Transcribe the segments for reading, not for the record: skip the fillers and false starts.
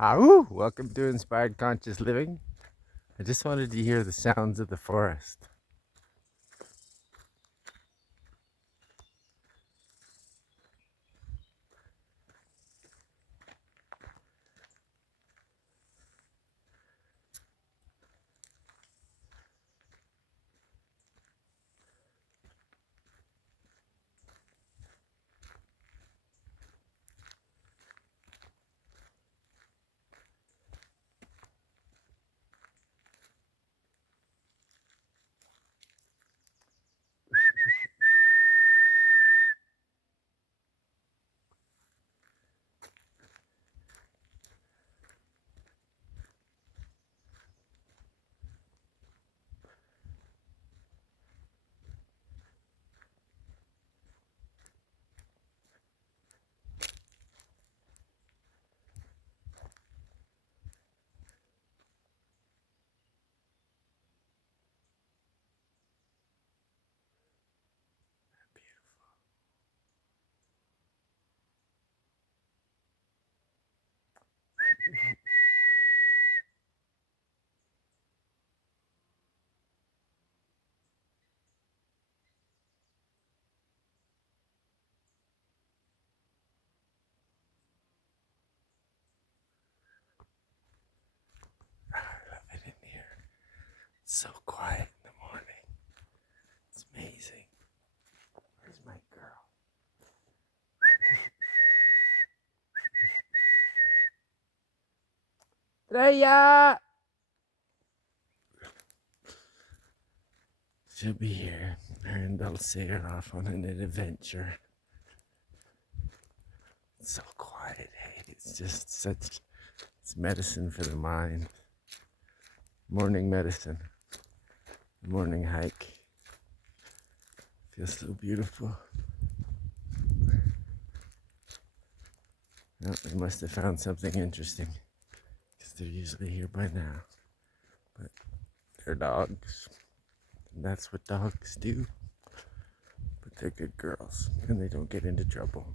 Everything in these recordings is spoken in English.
How? Welcome to Inspired Conscious Living. I just wanted to hear the sounds of the forest. I love it in here. It's so quiet in the morning. It's amazing. Where's my girl? Freya! She'll be here, and I'll say her off on an adventure. It's so quiet, hey. It's just it's medicine for the mind. Morning medicine. Morning hike. Feels so beautiful. Well, they must have found something interesting, because they're usually here by now. But they're dogs, and that's what dogs do. But they're good girls, and they don't get into trouble.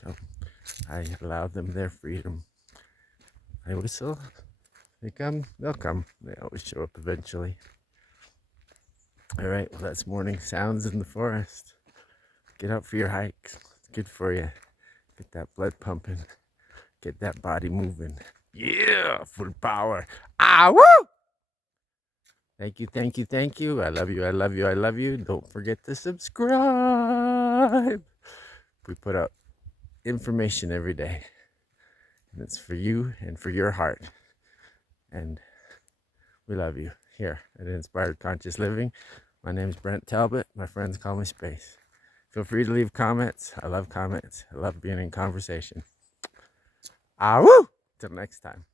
So I allow them their freedom. I whistle. They come, they'll come. They always show up eventually. All right, well, that's morning sounds in the forest. Get out for your hikes. It's good for you. Get that blood pumping. Get that body moving. Yeah, full power. Ah, woo! Thank you, thank you, thank you. I love you, I love you, I love you. Don't forget to subscribe. We put out information every day. And it's for you and for your heart. And we love you here at Inspired Conscious Living. My name is Brent Talbot. My friends call me Space. Feel free to leave comments. I love comments. I love being in conversation. Ah, woo! Till next time.